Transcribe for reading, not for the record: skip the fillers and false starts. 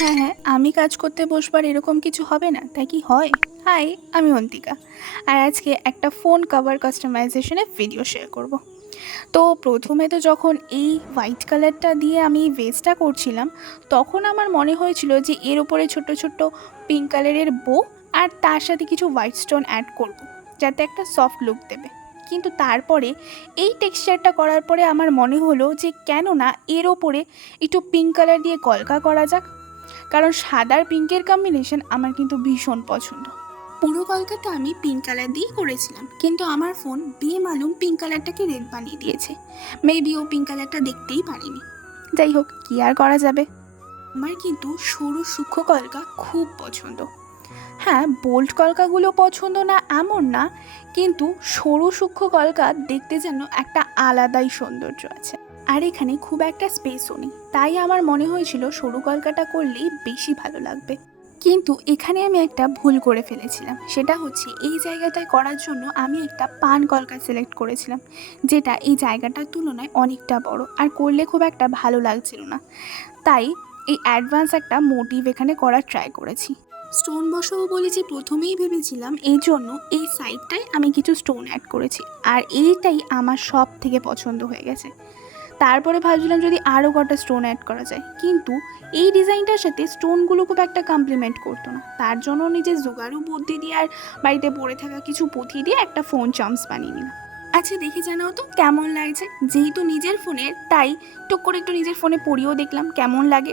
হ্যাঁ, হ্যাঁ, আমি কাজ করতে বসবার এরকম কিছু হবে না, তাই কি হয়? হাই, আমি অন্তিকা। আর আজকে একটা ফোন কভার কাস্টমাইজেশনের ভিডিও শেয়ার করব। তো প্রথমে তো যখন এই হোয়াইট কালারটা দিয়ে আমি ভেজটা করছিলাম, তখন আমার মনে হয়েছিল যে এর ওপরে ছোট্ট ছোট্ট পিঙ্ক কালারের বো আর তার সাথে কিছু হোয়াইট স্টোন অ্যাড করব, যাতে একটা সফট লুক দেবে। কিন্তু তারপরে এই টেক্সচারটা করার পরে আমার মনে হলো যে কেন না এর ওপরে একটু পিঙ্ক কালার দিয়ে কলকা করা যাক, কারণ সাদার পিঙ্কের কম্বিনেশন আমার কিন্তু ভীষণ পছন্দ। পুরো কলকাতা আমি পিঙ্ক কালার দিয়েই করেছিলাম, কিন্তু আমার ফোন বেমালুম পিঙ্ক কালারটাকে রেড বানিয়ে দিয়েছে। মেবি ও পিঙ্ক কালারটা দেখতেই পারিনি। যাই হোক, কি আর করা যাবে। আমার কিন্তু সরু সূক্ষ্ম কলকা খুব পছন্দ। হ্যাঁ, বোল্ড কলকাগুলো পছন্দ না এমন না, কিন্তু সরু সূক্ষ্ম কলকা দেখতে যেন একটা আলাদাই সৌন্দর্য আছে। আর এখানে খুব একটা স্পেসও নেই, তাই আমার মনে হয়েছিল সরু কলকাটা করলেই বেশি ভালো লাগবে। কিন্তু এখানে আমি একটা ভুল করে ফেলেছিলাম, সেটা হচ্ছে এই জায়গাটায় করার জন্য আমি একটা পান কলকা সিলেক্ট করেছিলাম, যেটা এই জায়গাটার তুলনায় অনেকটা বড় আর করলে খুব একটা ভালো লাগছিল না। তাই এই অ্যাডভান্স একটা মোটিভ এখানে করার ট্রাই করেছি। স্টোন বসাবো বলে যে প্রথমেই ভেবেছিলাম, এই জন্য এই সাইডটায় আমি কিছু স্টোন অ্যাড করেছি, আর এইটাই আমার সব থেকে পছন্দ হয়ে গেছে। তারপরে ভাবছিলাম যদি আরও কটা স্টোন অ্যাড করা যায়, কিন্তু এই ডিজাইনটার সাথে স্টোনগুলো খুব একটা কমপ্লিমেন্ট করতো না। তার জন্য নিজের জোগাড়ু বুদ্ধি দিয়ে আর বাড়িতে পড়ে থাকা কিছু পুঁথি দিয়ে একটা ফোন চার্মস বানিয়ে নিলাম। আচ্ছা, দেখে জানাও তো কেমন লাগছে। যেহেতু নিজের ফোনের, তাই টুক করে একটু নিজের ফোনে পড়িয়েও দেখলাম কেমন লাগে।